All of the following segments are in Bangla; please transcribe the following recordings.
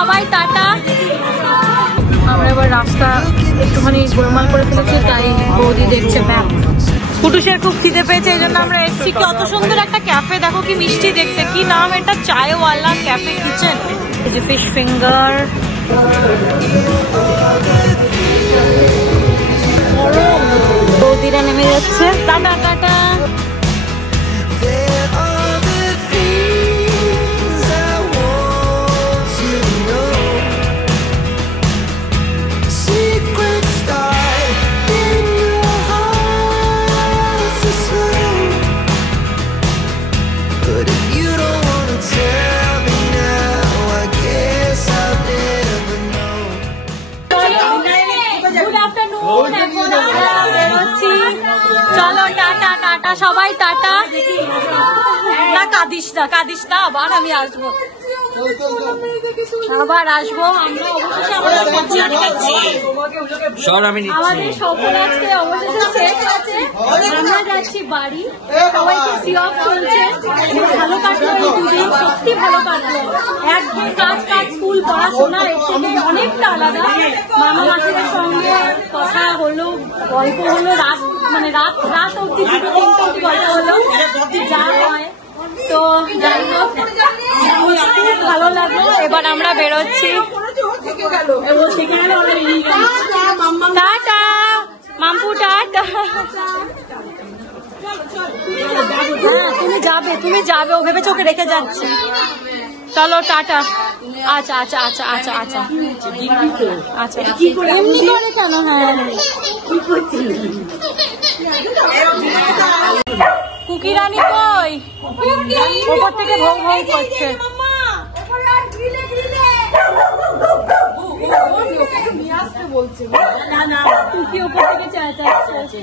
সবাই টাটা। আমরা এবার রাস্তা একটুখানি গোলমাল করে ফেলেছি, তাই বৌদি দেখছে ম্যাপ। কুটুসের খুব খিদে পেয়েছে, এই জন্য আমরা এসেছি কত সুন্দর একটা ক্যাফে, দেখো কি মিষ্টি দেখতে, কি নাম এটা, চায়ওয়ালা ক্যাফে কিচেন। এই যে ফিশ ফিঙ্গার, বৌদিরা নেমে যাচ্ছে, টাটা টাটা। চলো টাটা টাটা সবাই টাটা। না কাঁদিস না, কাঁদিস না, আবার আমি আসবো, আবার আসবো। আমরা অবশেষে আমাদের স্বপ্ন আজকে অবশেষে শেষ আছে। আমরা যাচ্ছি বাড়ি, সবাইকে সি অফ চলছে। ভালো কাটলো এই দুদিন, সত্যি ভালো কাটলো। একদম কাজ কাজ স্কুল পড়াশোনা এর থেকে অনেকটা আলাদা। মামা মাসিদের সঙ্গে কথা হলো, গল্প হলো, রাত মানে রাত রাত অব্দি, 2-3 অব্দি গল্প হলো, যা হয়। তো যাই হোক, খুব ভালো লাগলো। এবার আমরা বেরোচ্ছি, টাটা মাম্পু, টাটা। হ্যাঁ তুমি যাবে, ও ভেবে চোখে রেখে যাচ্ছে। চলো টাটা। আচ্ছা আচ্ছা আচ্ছা আচ্ছা আচ্ছা আচ্ছা, এমনি করে কেন? হ্যাঁ, কুকি রানী কই? ওপর থেকে ভৌ ভৌ করছে। কুকি ওপর থেকে চেঁচাচ্ছে।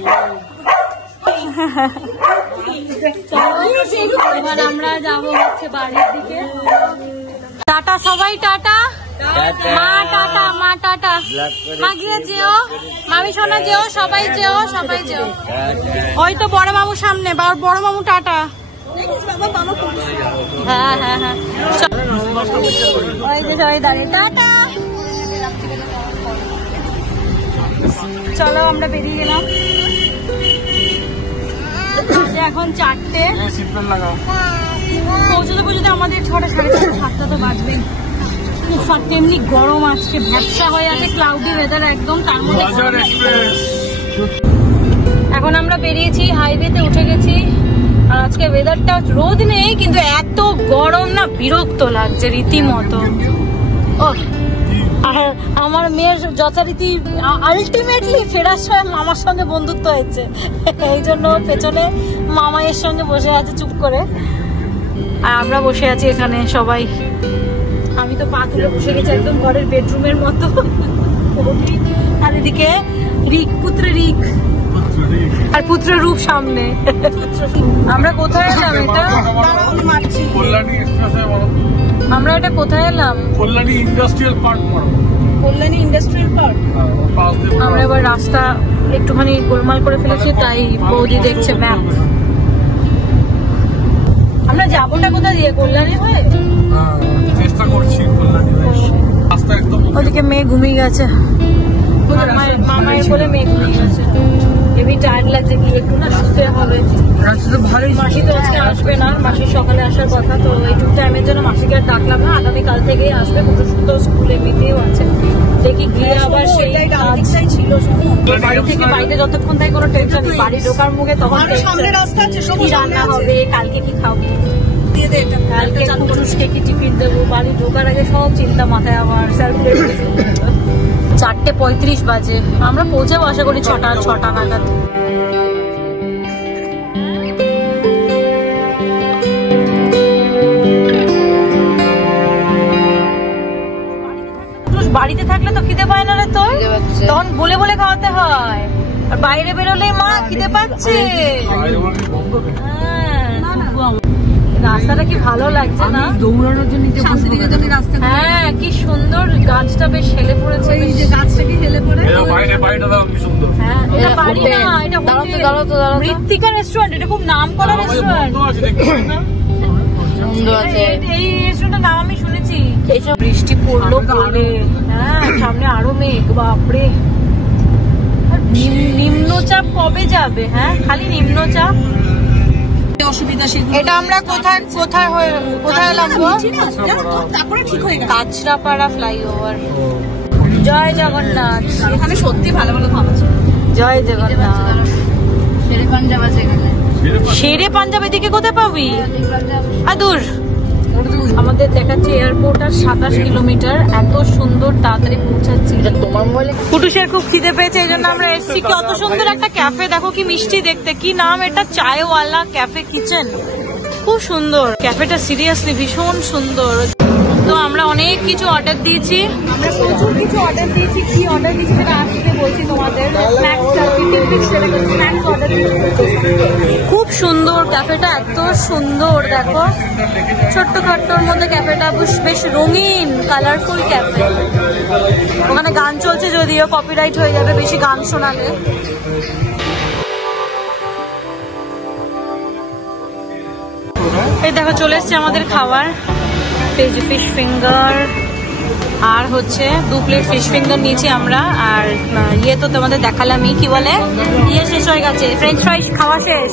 এবার আমরা যাবো হচ্ছে বাড়ির দিকে। টাটা সবাই, টাটা মা, টাটা মা, টাটা মা, গিয়ে যেও, মামি সোনা যেও, সবাই যেও, সবাই যেও। ওই তো বড় মামু সামনে, বড় মামু টাটা। হ্যাঁ হ্যাঁ হ্যাঁ, ওই যে সবাই দাঁড়িয়ে টাটা। চলো আমরা বেরিয়ে গেলাম। এখন 4টে, পৌঁছতে পৌঁছতে আমাদের 6টা, 6:30, 7টা তো বাজবে। তেমনি গরম আজকে, ভ্যাপসা হয়ে আছে, ক্লাউডি ওয়েদার একদম। তার মধ্যে এখন আমরা বেরিয়েছি, হাইওয়েতে উঠে গেছি। আর আজকে ওয়েদারটা, রোদ নেই কিন্তু এত গরম না, বিরক্ত লাগছে রীতিমতো। ও, আর আমার মেয়ের যথারীতি আলটিমেটলি ফেরার সময় মামার সঙ্গে বন্ধুত্ব হয়েছে, এই জন্য পেছনে মামাইয়ের সঙ্গে বসে আছে চুপ করে, আর আমরা বসে আছি এখানে সবাই। আমি তো পা তুলে বসে গেছি একদম ঘরের বেডরুমের মতো। আর এদিকে রিক, পুত্র রিক আর পুত্র রূপ সামনে। আমরা কোথায় এলাম? এটা আমরা এটা কোথায় এলাম? Kalyani industrial park. Kalyani industrial park. আমরা এবার রাস্তা একটুখানি গোলমাল করে ফেলেছি, তাই বৌদি দেখছে ম্যাপ। আমরা যাবোটা কোথা দিয়ে? কল্যাণী হয়ে চেষ্টা করছি। ওদিকে মেয়ে ঘুমিয়ে গেছে, মামায়ের বলে মেয়ে ঘুমিয়ে গেছে। এমনি টায়ার্ড লাগছে, কি একটু না শুতে হবে। মাসি তো আজকে আসবে না, মাসির সকালে আসার কথা। তো এইটুকু টাইমের জন্য মাসিকে আর ডাকলাম না, আগামীকাল থেকেই আসবে। তো স্কুল এমনিতেও আছে, দেখি গিয়ে আবার সেই ছিল। বাড়ি থেকে বাড়িতে যতক্ষণ থাকে কোনো টেনশন নেই, বাড়ি ঢোকার মুখে তখন কি রান্না হবে, কালকে কি খাবো, কালকে পুরুষকে কি টিফিন দেবো, বাড়ি ঢোকার আগে সব চিন্তা মাথায় আবার। 4:35 বাজে, আমরা পৌঁছাবো আশা করি 6টা নাগাদ। বাড়িতে থাকলে তো খিদে পায় না রে তোর, তখন বলে বলে খাওয়াতে হয়। আর বাইরে বেরোলে মা খিদে পাচ্ছে। রাস্তাটা কি ভালো লাগছে না, দৌড়ানোর জন্য। হ্যাঁ, কি সুন্দর, গাছটা বেশ হেলে পড়েছে। গাছটা কি হেলে পড়ে? হ্যাঁ, এটা বাড়ি না, এটা মৃত্তিকা রেস্টুরেন্ট। এটা খুব নাম করা রেস্টুরেন্ট। এই রেস্টুরেন্টের নাম আমি শুনেছি। এইসব বৃষ্টি পড়লো পরে, হ্যাঁ সামনে আরো মেঘ, বাপরে। নিম্নচাপ কবে যাবে? হ্যাঁ খালি নিম্নচাপ। অসুবিধা এটা আমরা কোথায় কোথায় কোথায় নামবো? তারপরে ঠিক হয়ে গেল কাঁচরাপাড়া ফ্লাইওভার। জয় জগন্নাথ। এখানে সত্যি ভালো ভালো খাবার আছে। জয় জগন্নাথ। শেরে পাঞ্জাব আছে এখানে। শেরে পাঞ্জাব এদিকে কোথায় পাবি? আদুর। আমাদের দেখাচ্ছে এয়ারপোর্ট আর 27 কিলোমিটার। এত সুন্দর, তাড়াতাড়ি পৌঁছাচ্ছি। কুটুসের খুব খিদে পেয়েছে, এই জন্য আমরা এসেছি। কত সুন্দর একটা ক্যাফে, দেখো কি মিষ্টি দেখতে। কি নাম এটা? Chaiwala cafe kitchen. খুব সুন্দর ক্যাফেটা, সিরিয়াসলি ভীষণ সুন্দর। তো আমরা অনেক কিছু অর্ডার দিয়েছি, আমরা প্রচুর কিছু অর্ডার দিয়েছি। কি অর্ডার দিয়েছি সেটা আসলে বলছি তোমাদের। খুব সুন্দর ক্যাফেটা, এত সুন্দর। দেখো ছোট্ট খাট্টোর মধ্যে ক্যাফেটা, বেশ রঙিন, কালারফুল ক্যাফে। ওখানে গান চলছে, যদিও কপিরাইট হয়ে যাবে বেশি গান শোনালে। এই দেখো চলে এসছে আমাদের খাবার। ফিশ ফিঙ্গার আর হচ্ছে 2 প্লেট ফিশ ফিঙ্গার নিয়েছি আমরা। আর ইয়ে তো তোমাদের দেখালামই, কি বলে, ইয়ে শেষ হয়ে গেছে, ফ্রেঞ্চ ফ্রাইস খাওয়া শেষ।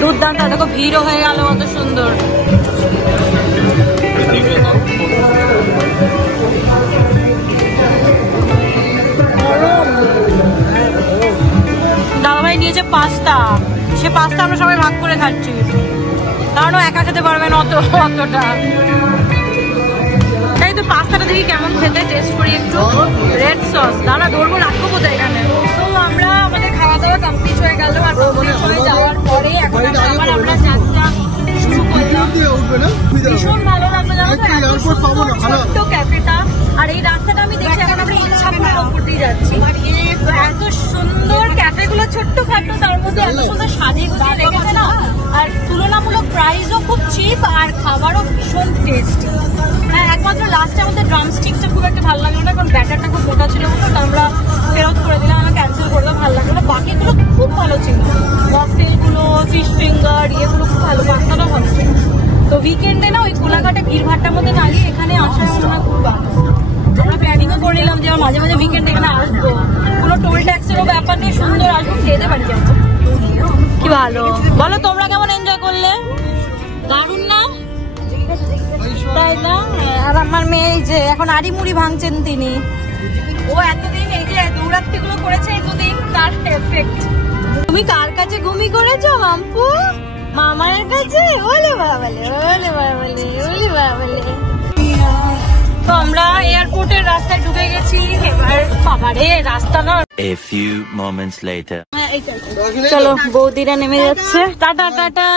দুর্দান্ত, দেখো ভিড়ও হয়ে গেল, কত সুন্দর। দাদাভাই নিয়েছে পাস্তা, সে পাস্তা আমরা সবাই ভাগ করে খাচ্ছি, কারণ ও একা খেতে পারবে না অতটা। তাই তো পাস্তাটা দেখি কেমন খেতে, টেস্ট করি একটু। রেড সস, দাঁড়া ধরবো, রাখবো কোথায় এখানে। তো আমরা আমাদের খাওয়া দাওয়া কমপ্লিট হয়ে গেল। আর কমপ্লিট হয়ে যাওয়ার পরে এখন আমরা যাত্রা শুরু করলাম। ভীষণ ভালো লাগলো জানো তো, এত সুন্দর ছোট্ট ক্যাফেটা। আর এই রাস্তাটা আমি দেখছি, এখন আমরা ইচ্ছাপুরের ওপর দিয়ে যাচ্ছি। এত সুন্দর ক্যাফেগুলো, ছোট্ট খাট্টো, তার মধ্যে এত সুন্দর সাজিয়ে গুছিয়ে রেখেছে না। আর তুলনামূলক প্রাইসও খুব চিপ, আর খাবারও ভীষণ টেস্টি। হ্যাঁ একমাত্র লাস্টে আমাদের ড্রামস্টিকটা খুব একটা ভালো লাগলো না, কারণ ব্যাটারটা খুব মোটা ছিল, তো আমরা ফেরত করে দিলাম, আমরা ক্যান্সেল করলাম, ভালো লাগলো না। বাকিগুলো খুব ভালো ছিল, মকটেলগুলো, ফিশ ফিঙ্গার, ইয়েগুলো খুব ভালো, পাস্তাটাও ভালো ছিল। তো উইকেন্ডে না ওই কোলাঘাটে ভিড়ভাট্টার মধ্যে না গিয়ে এখানে আসার আমার খুব ভালো। আমরা প্ল্যানিংও করে নিলাম যে মাঝে মাঝে উইকেন্ডে এখানে আসবো, কোনো টোল ট্যাক্সেরও ব্যাপার নেই, সুন্দর আসবো, খেতে পারি যাবো। কি ভালো বলো, তোমরা কেমন এনজয় করলে? দারুণ না? তাই না? আর আমার মেয়ে যে এখন আড়ি মুড়ি ভাঙছেন তিনি, ও এতদিন এই যে দৌড়াত্তি গুলো করেছে, এই দুদিন তার এফেক্ট। তুমি কার কাছে ঘুমি করেছো মাম্পু? মামার কাছে? ওলে বাবালে, ওলে বাবালে, ওলে বাবালে। তো আমরা এয়ারপোর্টের রাস্তায় ঢুকে গেছি। এবার বাবারে রাস্তা না। A few moments later. চলো বৌদিরা নেমে যাচ্ছে। টাটা টাটা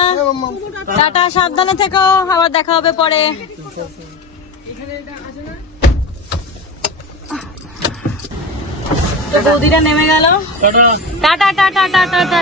টাটা, সাবধানে থেকো, আবার দেখা হবে পরে। তো বৌদিরা নেমে গেল। Tata tata tata tata.